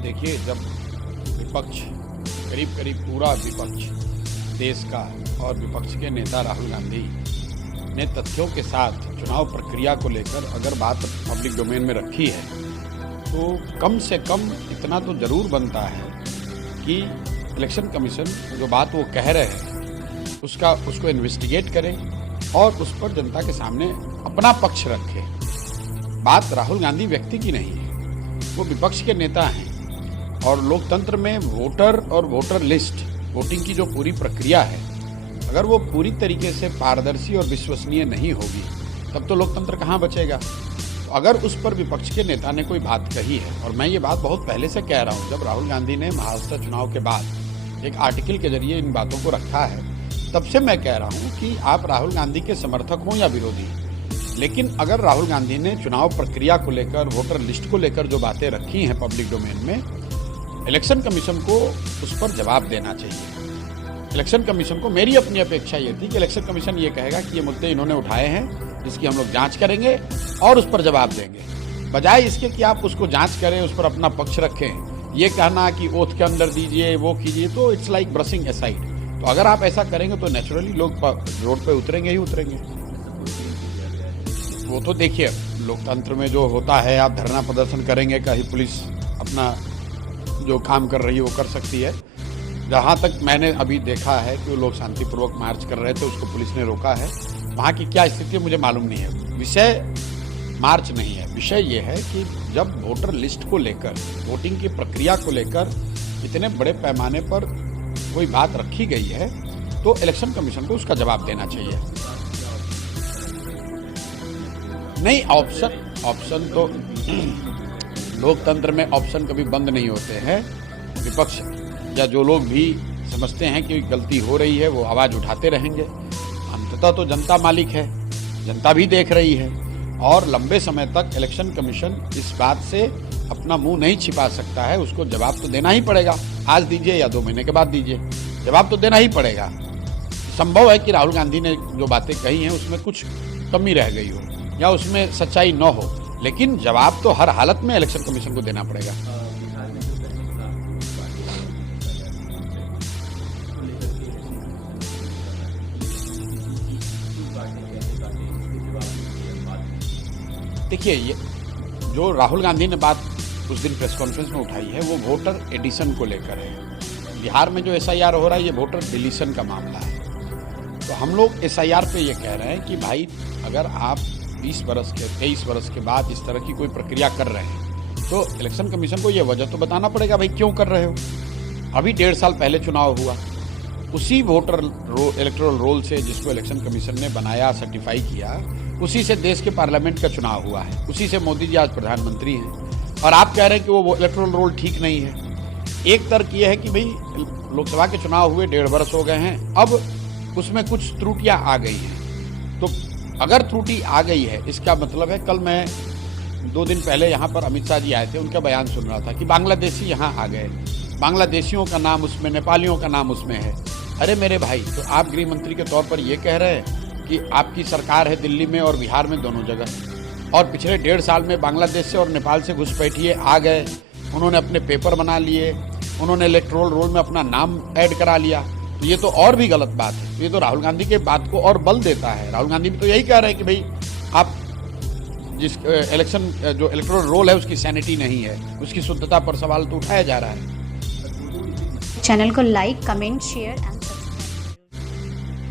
देखिए, जब विपक्ष करीब पूरा विपक्ष देश का और विपक्ष के नेता राहुल गांधी ने तथ्यों के साथ चुनाव प्रक्रिया को लेकर अगर बात पब्लिक डोमेन में रखी है तो कम से कम इतना तो जरूर बनता है कि इलेक्शन कमीशन जो बात वो कह रहे हैं उसको इन्वेस्टिगेट करे और उस पर जनता के सामने अपना पक्ष रखे। बात राहुल गांधी व्यक्ति की नहीं है, वो विपक्ष के नेता हैं और लोकतंत्र में वोटर और वोटर लिस्ट वोटिंग की जो पूरी प्रक्रिया है अगर वो पूरी तरीके से पारदर्शी और विश्वसनीय नहीं होगी तब तो लोकतंत्र कहाँ बचेगा। तो अगर उस पर विपक्ष के नेता ने कोई बात कही है, और मैं ये बात बहुत पहले से कह रहा हूँ, जब राहुल गांधी ने महाराष्ट्र चुनाव के बाद एक आर्टिकल के जरिए इन बातों को रखा है तब से मैं कह रहा हूँ कि आप राहुल गांधी के समर्थक हों या विरोधी, लेकिन अगर राहुल गांधी ने चुनाव प्रक्रिया को लेकर वोटर लिस्ट को लेकर जो बातें रखी हैं पब्लिक डोमेन में, इलेक्शन कमीशन को उस पर जवाब देना चाहिए। इलेक्शन कमीशन को मेरी अपनी अपेक्षा ये थी कि इलेक्शन कमीशन ये कहेगा कि ये मुद्दे इन्होंने उठाए हैं जिसकी हम लोग जांच करेंगे और उस पर जवाब देंगे, बजाय इसके कि आप उसको जांच करें, उस पर अपना पक्ष रखें। ये कहना कि ओथ के अंदर दीजिए, वो कीजिए, तो इट्स लाइक ब्रशिंग असाइड। तो अगर आप ऐसा करेंगे तो नेचुरली लोग रोड पे उतरेंगे ही उतरेंगे। वो तो देखिए, लोकतंत्र में जो होता है, आप धरना प्रदर्शन करेंगे, कहीं पुलिस अपना जो काम कर रही है वो कर सकती है। जहाँ तक मैंने अभी देखा है कि वो लोग शांतिपूर्वक मार्च कर रहे थे, उसको पुलिस ने रोका है। वहाँ की क्या स्थिति है मुझे मालूम नहीं है। विषय मार्च नहीं है, विषय ये है कि जब वोटर लिस्ट को लेकर, वोटिंग की प्रक्रिया को लेकर इतने बड़े पैमाने पर कोई बात रखी गई है तो इलेक्शन कमीशन को उसका जवाब देना चाहिए। नहीं, ऑप्शन तो लोकतंत्र में ऑप्शन कभी बंद नहीं होते हैं। विपक्ष या जो लोग भी समझते हैं कि गलती हो रही है वो आवाज़ उठाते रहेंगे। अंततः तो जनता मालिक है, जनता भी देख रही है और लंबे समय तक इलेक्शन कमीशन इस बात से अपना मुंह नहीं छिपा सकता है। उसको जवाब तो देना ही पड़ेगा, आज दीजिए या 2 महीने के बाद दीजिए, जवाब तो देना ही पड़ेगा। संभव है कि राहुल गांधी ने जो बातें कही हैं उसमें कुछ कमी रह गई हो या उसमें सच्चाई न हो, लेकिन जवाब तो हर हालत में इलेक्शन कमीशन को देना पड़ेगा। देखिए, ये जो राहुल गांधी ने बात उस दिन प्रेस कॉन्फ्रेंस में उठाई है वो वोटर एडिशन को लेकर है। बिहार में जो एसआईआर हो रहा है ये वोटर डिलीशन का मामला है। तो हम लोग एसआईआर पे ये कह रहे हैं कि भाई, अगर आप 20 वर्ष के 23 वर्ष के बाद इस तरह की कोई प्रक्रिया कर रहे हैं तो इलेक्शन कमीशन को ये वजह तो बताना पड़ेगा, भाई क्यों कर रहे हो। अभी 1.5 साल पहले चुनाव हुआ, उसी वोटर इलेक्टोरल रोल से जिसको इलेक्शन कमीशन ने बनाया, सर्टिफाई किया, उसी से देश के पार्लियामेंट का चुनाव हुआ है, उसी से मोदी जी आज प्रधानमंत्री हैं और आप कह रहे हैं कि वो इलेक्टोरल रोल ठीक नहीं है। एक तर्क ये है कि भाई लोकसभा के चुनाव हुए 1.5 वर्ष हो गए हैं, अब उसमें कुछ त्रुटियां आ गई हैं। तो अगर त्रुटि आ गई है इसका मतलब है, कल मैं 2 दिन पहले यहाँ पर अमित शाह जी आए थे, उनका बयान सुन रहा था कि बांग्लादेशी यहाँ आ गए, बांग्लादेशियों का नाम उसमें, नेपालियों का नाम उसमें है। अरे मेरे भाई, तो आप गृह मंत्री के तौर पर ये कह रहे हैं कि आपकी सरकार है दिल्ली में और बिहार में दोनों जगह, और पिछले 1.5 साल में बांग्लादेश से और नेपाल से घुसपैठिए आ गए, उन्होंने अपने पेपर बना लिए, उन्होंने इलेक्टोरल रोल में अपना नाम ऐड करा लिया, तो ये तो और भी गलत बात है। ये तो राहुल गांधी के बात को और बल देता है। राहुल गांधी भी तो यही कह रहे हैं कि भाई आप जिस इलेक्शन जो इलेक्टोरल रोल है उसकी सैनिटी नहीं है, उसकी शुद्धता पर सवाल तो उठाया जा रहा है। चैनल को लाइक, कमेंट, शेयर एंड